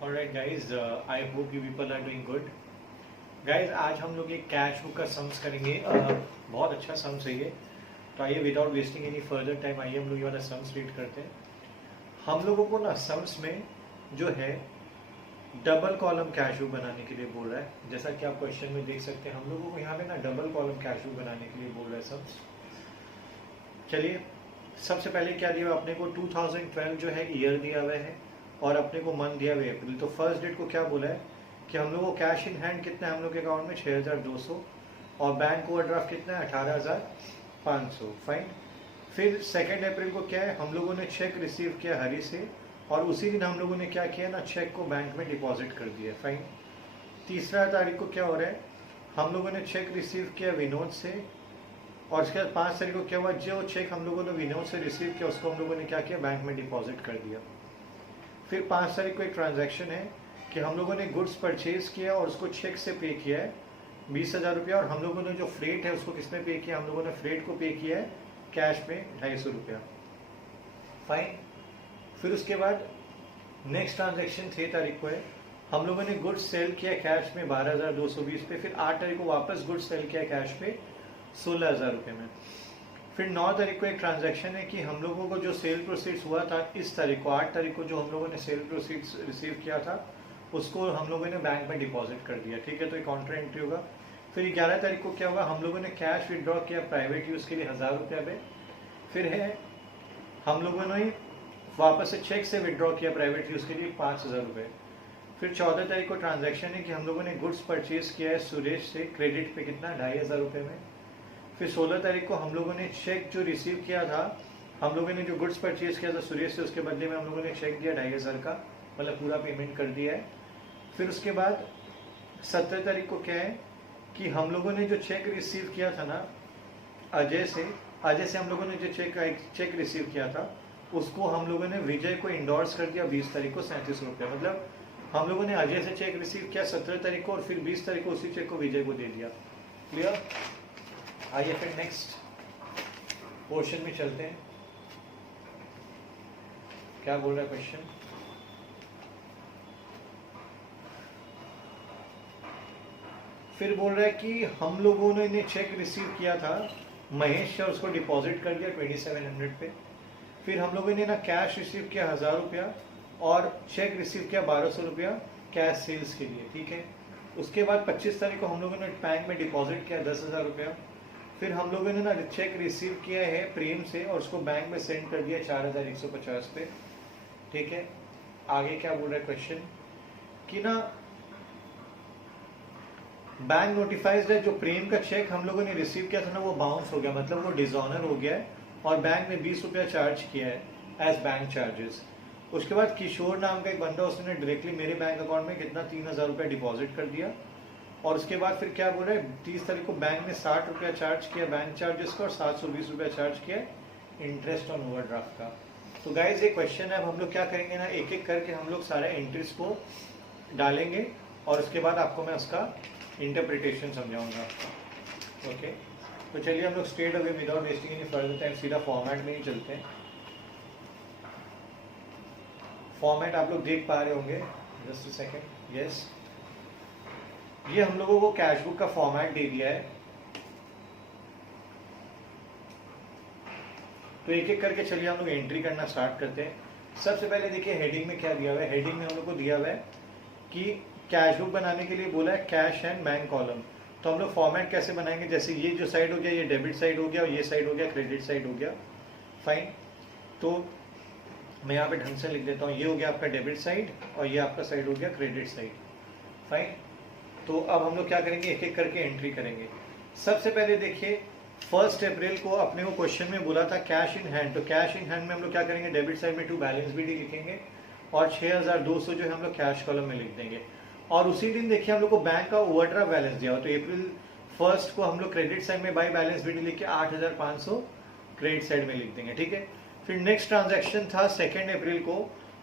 Alright guys, I hope you people are doing good. Guys, आज हम लोग एक कैश बुक का सम्स करेंगे। बहुत अच्छा सम्स है ये। तो आइए without wasting any further time आइए हम लोग ये वाला सम्स रीड करते हैं। हम लोगों को ना सम्स में जो है डबल कॉलम कैश बुक बनाने के लिए बोल रहा है। जैसा कि आप क्वेश्चन में देख सकते हैं, हम लोगों को यहाँ पे ना डबल कॉलम कैश बुक बनाने के लिए बोल रहा है सम्स। चलिए, सबसे पहले क्या दिया हुआ अपने को 2012 जो है ईयर दिया हुआ है और अपने को मंथ दिया हुआ है अप्रैल। तो फर्स्ट डेट को क्या बोला है कि हम लोग को कैश इन हैंड कितना है हम लोग के अकाउंट में 6200 और बैंक ओवरड्राफ्ट कितना है 18500। फाइन। फिर सेकेंड अप्रैल को क्या है, हम लोगों ने चेक रिसीव किया हरी से और उसी दिन हम लोगों ने क्या किया ना, चेक को बैंक में डिपॉजिट कर दिया। फाइन। तीसरा तारीख को क्या हो रहा है, हम लोगों ने चेक रिसीव किया विनोद से और उसके बाद 5 तारीख को क्या हुआ, जो चेक हम लोगों ने विनोद से रिसीव किया उसको हम लोगों ने क्या किया, बैंक में डिपॉजिट कर दिया। फिर 5 तारीख को एक ट्रांजैक्शन है कि हम लोगों ने गुड्स परचेज किया और उसको चेक से पे किया है 20,000 रुपया और हम लोगों ने जो फ्रेट है उसको किसमें पे किया, हम लोगों ने फ्रेट को पे किया है कैश में 250 रुपया। फाइन। फिर उसके बाद नेक्स्ट ट्रांजैक्शन 6 तारीख को है, हम लोगों ने गुड्स सेल किया कैश में 12,220 पे। फिर 8 तारीख को वापस गुड्स सेल किया कैश पे 16,000 रुपये में। फिर 9 तारीख को एक ट्रांजैक्शन है कि हम लोगों को जो सेल प्रोसीड्स हुआ था इस तारीख को 8 तारीख को जो हम लोगों ने सेल प्रोसीड्स रिसीव किया था उसको हम लोगों ने बैंक में डिपॉजिट कर दिया। ठीक है, तो एक काउंटर एंट्री होगा। फिर 11 तारीख को क्या हुआ, हम लोगों ने कैश विड्रॉ किया प्राइवेट यूज़ के लिए 1000 रुपया पे। फिर है हम लोगों ने वापस से चेक से विड्रॉ किया प्राइवेट यूज़ के लिए 5000 रुपये। फिर 14 तारीख को ट्रांजैक्शन है कि हम लोगों ने गुड्स परचेज किया है सुरेश से क्रेडिट पे कितना 2500 रुपये में। फिर 16 तारीख को हम लोगों ने चेक जो रिसीव किया था, हम लोगों ने जो गुड्स परचेज किया था सुरेश से उसके बदले में हम लोगों ने चेक दिया 2500 का, मतलब पूरा पेमेंट कर दिया है। फिर उसके बाद 17 तारीख को क्या है कि हम लोगों ने जो चेक रिसीव किया था ना अजय से हम लोगों ने जो चेक रिसीव किया था उसको हम लोगों ने विजय को इंडोर्स कर दिया 20 तारीख को 37 रुपया। मतलब हम लोगों ने अजय से चेक रिसीव किया 17 तारीख को और फिर 20 तारीख को उसी चेक को विजय को दे दिया। क्लियर। आइए फिर नेक्स्ट पोर्शन में चलते हैं। क्या बोल रहा है क्वेश्चन, फिर बोल रहा है कि हम लोगों ने चेक रिसीव किया था महेश से, उसको डिपॉजिट कर दिया 2700 पे। फिर हम लोगों ने ना कैश रिसीव किया 1000 रुपया और चेक रिसीव किया 1200 रुपया कैश सेल्स के लिए। ठीक है। उसके बाद 25 तारीख को हम लोगों ने बैंक में डिपॉजिट किया 10,000 रुपया। फिर हम लोगों ने ना चेक रिसीव किया है प्रेम से और उसको बैंक में सेंड कर दिया 4150 पे। ठीक है। आगे क्या बोल रहा है क्वेश्चन कि ना बैंक नोटिफाइज है जो प्रेम का चेक हम लोगों ने रिसीव किया था ना वो बाउंस हो गया, मतलब वो डिसऑनर हो गया है और बैंक ने 20 रुपया चार्ज किया है एज बैंक चार्जेस। उसके बाद किशोर नाम का एक बंदा उसने डायरेक्टली मेरे बैंक अकाउंट में कितना 3000 रुपया डिपॉजिट कर दिया। और उसके बाद फिर क्या बोल रहा है 30 तारीख को बैंक ने 60 रुपया चार्ज किया बैंक चार्जेस का और 720 रुपया चार्ज किया इंटरेस्ट ऑन ओवरड्राफ्ट का। तो गाइज ये क्वेश्चन है, अब हम लोग क्या करेंगे ना एक एक करके हम लोग सारे एंट्रीज को डालेंगे और उसके बाद आपको मैं उसका इंटरप्रिटेशन समझाऊंगा। ओके, तो चलिए हम लोग straight away without wasting any further time सीधा फॉर्मेट में ही चलते हैं। फॉर्मेट आप लोग देख पा रहे होंगे, जस्ट अ सेकेंड। यस, ये हम लोगों को कैश बुक का फॉर्मेट दे दिया है। तो एक एक करके चलिए हम लोग एंट्री करना स्टार्ट करते हैं। सबसे पहले देखिए हेडिंग में क्या दिया हुआ है। हेडिंग में हम लोग को दिया हुआ है कि कैश बुक बनाने के लिए बोला है कैश एंड बैंक कॉलम। तो हम लोग फॉर्मेट कैसे बनाएंगे, जैसे ये जो साइड हो गया ये डेबिट साइड हो गया और ये साइड हो गया क्रेडिट साइड हो गया। फाइन। तो मैं यहाँ पे ढंग से लिख देता हूँ, ये हो गया आपका डेबिट साइड और ये आपका साइड हो गया क्रेडिट साइड। फाइन। तो अब हम लोग क्या करेंगे, एक एक करके एंट्री करेंगे। सबसे पहले देखिए 1 अप्रैल को अपने को क्वेश्चन में बोला था कैश इन हैंड। तो कैश इन हैंड में हम लोग क्या करेंगे, डेबिट साइड में टू बैलेंस बीडी लिखेंगे और 6200 जो है हम लोग कैश कॉलम में लिख देंगे। और उसी दिन देखिए हम लोग को बैंक का ओवरड्राफ्ट बैलेंस दिया हुआ, तो अप्रैल 1 को हम लोग क्रेडिट साइड में बाई बैलेंस बीडी लिख के 8500 क्रेडिट साइड में लिख देंगे। ठीक है। फिर नेक्स्ट ट्रांजैक्शन था 2 अप्रैल को।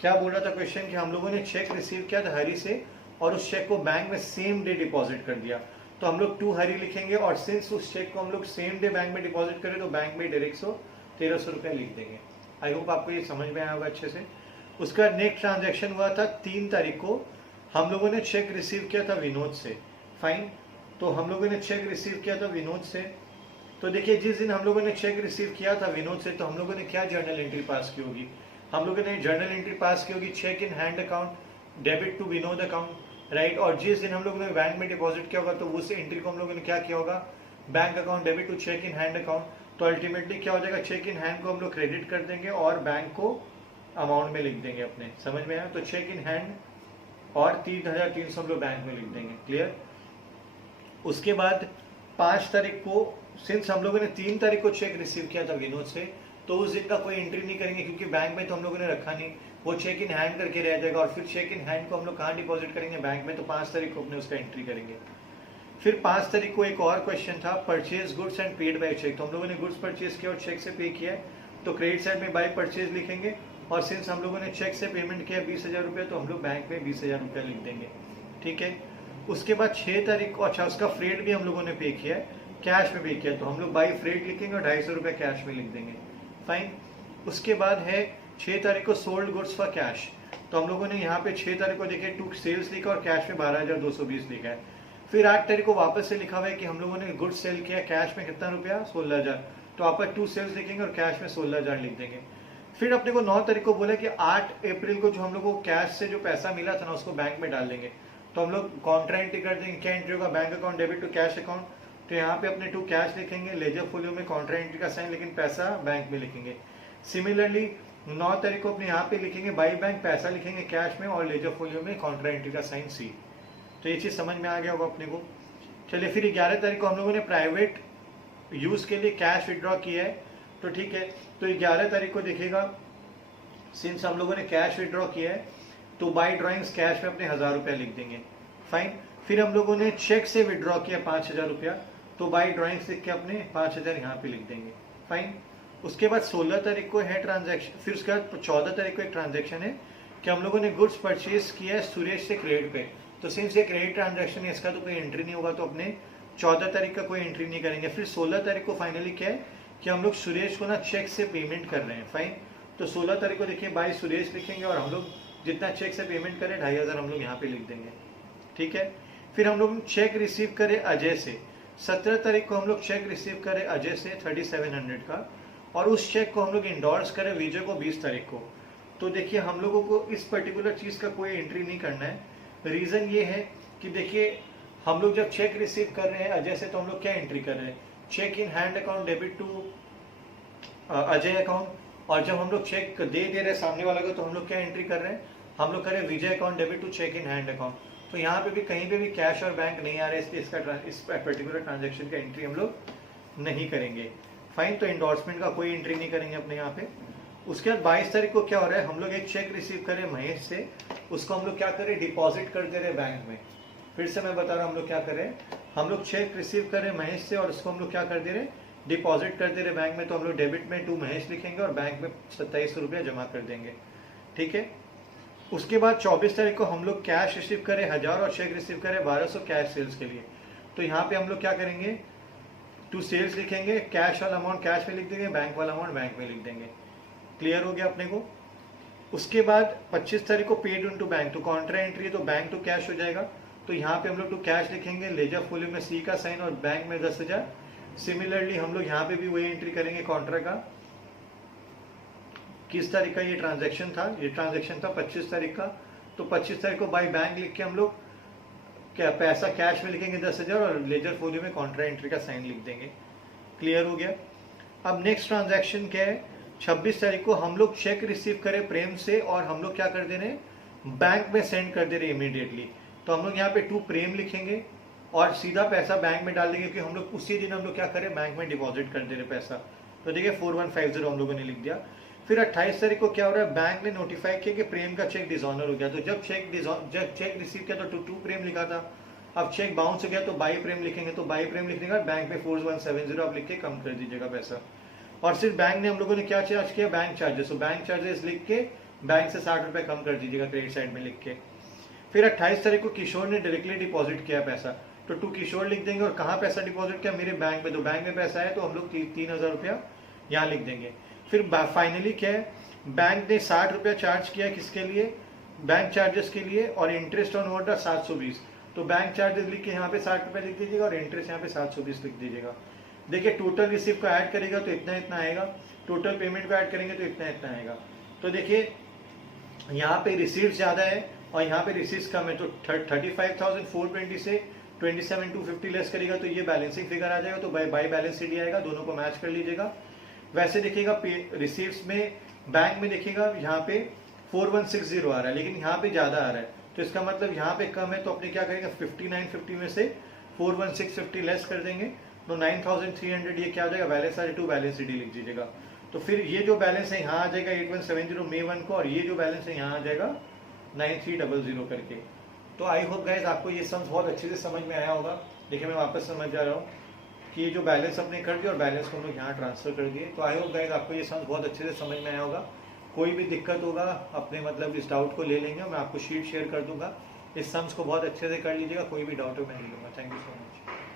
क्या बोल रहा था क्वेश्चन कि हम लोगों ने चेक रिसीव किया था हरी से और उस चेक को बैंक में सेम डे डिपॉजिट कर दिया। तो हम लोग 2 हरी लिखेंगे और सिंस उस चेक को हम लोग सेम डे बैंक में डिपॉजिट करें तो बैंक में डायरेक्ट 1300 रुपया लिख देंगे। आई होप आपको ये समझ में आया होगा अच्छे से। उसका नेक्स्ट ट्रांजैक्शन हुआ था 3 तारीख को, हम लोगों ने चेक रिसीव किया था विनोद से। फाइन, तो हम लोगों ने चेक रिसीव किया था विनोद से। तो देखिए जिस दिन हम लोगों ने चेक रिसीव किया था विनोद से, तो हम लोगों ने क्या जर्नल एंट्री पास की होगी, हम लोगों ने जर्नल एंट्री पास की होगी cheque in hand account debit to Vinod account, right. और जिस दिन हम लोगों ने बैंक में डिपॉजिट किया होगा तो उस एंट्री को हम लोगों ने क्या किया होगा, bank account debit to cheque in hand account. तो अल्टीमेटली क्या हो जाएगा, चेक इन हैंड को हम लोग क्रेडिट कर देंगे और बैंक को अमाउंट में लिख देंगे अपने, समझ में आया। तो चेक इन हैंड और 3,300 हम लोग बैंक में लिख देंगे, क्लियर। उसके बाद 5 तारीख को, सिंस हम लोगों ने 3 तारीख को चेक रिसीव किया था विनोद से, तो उस दिन का कोई एंट्री नहीं करेंगे क्योंकि बैंक में तो हम लोगों ने रखा नहीं, वो चेक इन हैंड करके रह जाएगा। और फिर चेक इन हैंड को हम लोग कहाँ डिपॉजिट करेंगे, बैंक में। तो 5 तारीख को अपने उसका एंट्री करेंगे। फिर 5 तारीख को एक और क्वेश्चन था, purchase goods and paid by cheque. तो हम लोगों ने गुड्स परचेज किया और चेक से पे किया है, तो क्रेडिट साइड में बाय परचेज लिखेंगे। और सिंस हम लोगों ने चेक से पेमेंट किया 20,000 रुपये, तो हम लोग बैंक में 20,000 रुपया लिख देंगे, ठीक है। उसके बाद 6 तारीख को, अच्छा उसका फ्रेट भी हम लोगों ने पे किया है, कैश में पे किया, तो हम लोग बाई फ्रेट लिखेंगे और 250 रुपये कैश में लिख देंगे, फाइन। उसके बाद है 6 तारीख को सोल्ड गुड्स फॉर कैश। तो हम लोगों ने यहाँ पे 6 तारीख को देखे टू सेल्स लिखा और कैश में 12,220 लिखा है। फिर 8 तारीख को वापस से लिखा हुआ है कि हम लोगों ने गुड्स सेल किया, कैश में कितना रुपया, 16,000। तो आप टू सेल्स लिखेंगे और कैश में 16,000 लिख देंगे। फिर अपने को 9 तारीख को बोला कि 8 अप्रैल को जो हम लोग को कैश से जो पैसा मिला था ना, उसको बैंक में डाल देंगे। तो हम लोग कॉन्ट्रा एंट्री कर देंगे, क्या एंट्री होगा, bank account debit to cash account. तो यहाँ पे अपने टू कैश लिखेंगे, लेजर फोलियो में कॉन्ट्रा एंट्री का साइन, लेकिन पैसा बैंक में लिखेंगे। सिमिलरली 9 तारीख को अपने यहाँ पे लिखेंगे बाई बैंक, पैसा लिखेंगे कैश में और लेजर फोलियो में कॉन्ट्रा एंट्री का साइन सी। तो ये चीज समझ में आ गया होगा अपने को। चलिए फिर 11 तारीख को हम लोगों ने प्राइवेट यूज के लिए कैश विड्रॉ किया है, तो ठीक है। तो 11 तारीख को देखिएगा, सिंस हम लोगों ने कैश विड्रॉ किया है, तो बाई ड्रॉइंग्स कैश में अपने 1,000 रुपया लिख देंगे, फाइन। फिर हम लोगों ने चेक से विड्रॉ किया 5,000 रुपया, तो बाई ड्रॉइंग्स लिख के अपने 5,000 यहाँ पे लिख देंगे, फाइन। उसके बाद 16 तारीख को है ट्रांजैक्शन। फिर उसके बाद 14 तारीख को एक ट्रांजैक्शन है कि हम लोगों ने गुड्स परचेज किया है सुरेश से क्रेडिट पे। तो सिंस ये क्रेडिट ट्रांजैक्शन है, इसका तो कोई एंट्री नहीं होगा, तो अपने 14 तारीख का कोई एंट्री नहीं करेंगे। फिर 16 तारीख को फाइनली क्या है कि हम लोग सुरेश को ना चेक से पेमेंट कर रहे हैं, फाइन। तो 16 तारीख को देखिए बाई सुरेश लिखेंगे और हम लोग जितना चेक से पेमेंट करें 2,500 हम लोग यहाँ पे लिख देंगे, ठीक है। फिर हम लोग चेक रिसीव करें अजय से। 17 तारीख को हम लोग चेक रिसीव करें अजय से 3700 का, और उस चेक को हम लोग इंडोर्स करें विजय को 20 तारीख को। तो देखिए हम लोगों को इस पर्टिकुलर चीज का कोई एंट्री नहीं करना है। रीजन ये है कि देखिए हम लोग जब चेक रिसीव कर रहे हैं अजय से, तो हम लोग क्या एंट्री कर रहे हैं, cheque in hand account debit to Ajay account. और जब हम लोग चेक दे रहे हैं सामने वाला को, तो हम लोग क्या एंट्री कर रहे हैं, हम लोग करें Vijay account debit to cheque in hand account. तो यहाँ पे भी कहीं पे भी कैश और बैंक नहीं आ रहे, इसलिए इस पर्टिकुलर ट्रांजेक्शन का एंट्री हम लोग नहीं करेंगे, फाइन। तो इंडोर्समेंट का कोई एंट्री नहीं करेंगे अपने यहाँ पे। उसके बाद 22 तारीख को क्या हो रहा है, हम लोग एक चेक रिसीव करें महेश से, उसको हम लोग क्या करें, डिपॉजिट कर दे रहे बैंक में। फिर से मैं बता रहा हूँ हम लोग क्या करें, हम लोग चेक रिसीव करें महेश से और उसको हम लोग क्या कर दे रहे, डिपॉजिट कर दे रहे बैंक में। तो हम लोग डेबिट में टू महेश लिखेंगे और बैंक में 2700 रुपया जमा कर देंगे, ठीक है। उसके बाद 24 तारीख को हम लोग कैश रिसीव करें 1000 और चेक रिसीव करें 1200 कैश सेल्स के लिए। तो यहाँ पे हम लोग क्या करेंगे, टू सेल्स लिखेंगे, कैश वाला अमाउंट कैश में लिख देंगे, बैंक वाला अमाउंट बैंक में लिख देंगे, क्लियर हो गया अपने को। उसके बाद 25 तारीख को पेड इनटू बैंक, तो कॉन्ट्रा एंट्री है तो बैंक टू कैश हो जाएगा। तो यहाँ पे हम लोग टू कैश लिखेंगे, लेजर फोलियो में सी का साइन और बैंक में 10,000। सिमिलरली हम लोग यहाँ पे भी वही एंट्री करेंगे कॉन्ट्रा का। किस तारीख का ये ट्रांजैक्शन था, ये ट्रांजैक्शन था 25 तारीख का। तो 25 तारीख को बाई बैंक लिख के हम लोग क्या पैसा कैश में लिखेंगे 10,000 और लेजर फोलियो में कॉन्ट्रा एंट्री का साइन लिख देंगे, क्लियर हो गया। अब नेक्स्ट ट्रांजैक्शन क्या है, 26 तारीख को हम लोग चेक रिसीव करें प्रेम से और हम लोग क्या कर दे रहे हैं, बैंक में सेंड कर दे रहे इमीडिएटली। तो हम लोग यहाँ पे टू प्रेम लिखेंगे और सीधा पैसा बैंक में डाल देंगे, क्योंकि हम लोग उसी दिन हम लोग क्या करें, बैंक में डिपॉजिट कर दे रहे पैसा। तो देखिए 4150 हम लोगों ने लिख दिया। फिर 28 तारीख को क्या हो रहा है, बैंक ने नोटिफाई किया कि प्रेम का चेक डिसऑनर हो गया। तो जब चेक रिसीव किया तो टू प्रेम लिखा था, अब चेक बाउंस हो गया तो बाई प्रेम लिखेंगे। तो बाई प्रेम लिखने का बैंक में 4170 आप लिख के कम कर दीजिएगा पैसा। और सिर्फ बैंक ने हम लोगों ने क्या चार्ज किया, बैंक चार्जेस। तो बैंक चार्जेस लिख के बैंक से 60 रुपए कम कर दीजिएगा क्रेडिट साइड में लिख के। फिर 28 तारीख को किशोर ने डायरेक्टली डिपॉजिट किया पैसा, तो टू किशोर लिख देंगे। और कहाँ पैसा डिपॉजिट किया, मेरे बैंक में। तो बैंक में पैसा है तो हम लोग 3,000 रुपया यहाँ लिख देंगे। फिर फाइनली क्या है, बैंक ने 60 रुपया चार्ज किया किसके लिए, बैंक चार्जेस के लिए, और इंटरेस्ट ऑन ऑर्डर 720। तो बैंक चार्जेस लिख के यहाँ पे 60 रुपया लिख दीजिएगा और इंटरेस्ट यहाँ पे 720 लिख दीजिएगा। देखिए टोटल रिसीव को ऐड करेगा तो इतना इतना आएगा, टोटल पेमेंट को ऐड करेंगे तो इतना इतना आएगा। तो देखिए यहाँ पे रिसीव्स ज़्यादा है और यहाँ पे रिसीव्स कम है, तो 35,420 से 27,250 लेस करेगा तो ये बैलेंसिंग फिगर आ जाएगा, तो बाई बैलेंस शीट आएगा, दोनों को मैच कर लीजिएगा। वैसे देखिएगा रिसीव्स में बैंक में देखिएगा यहाँ पे 4160 आ रहा है, लेकिन यहाँ पे ज़्यादा आ रहा है, तो इसका मतलब यहाँ पे कम है, तो अपने क्या करेंगे 5950 में से 41650 लेस कर देंगे, तो 9300 ये क्या हो जाएगा, बैलेंस आ जाए, टू बैलेंस शीट लिख दीजिएगा। तो फिर ये जो बैलेंस है यहाँ आ जाएगा 8170 May 1 को, और ये जो बैलेंस है यहाँ आ जाएगा 9300 करके। तो आई होप गाइज आपको ये सम्स बहुत अच्छे से समझ में आया होगा। देखिए मैं वापस समझ जा रहा हूँ कि ये जो बैलेंस अपने कर दिया और बैलेंस को हम लोग यहाँ ट्रांसफर कर दिए। तो आई होप गाइज आपको ये सम्स बहुत अच्छे से समझ में आया होगा। कोई भी दिक्कत होगा अपने मतलब इस डाउट को ले लेंगे, मैं आपको शीट शेयर कर दूंगा, इस सम्स को बहुत अच्छे से कर लीजिएगा, कोई भी डाउट हो मैं नहीं लूँगा। Thank you so much.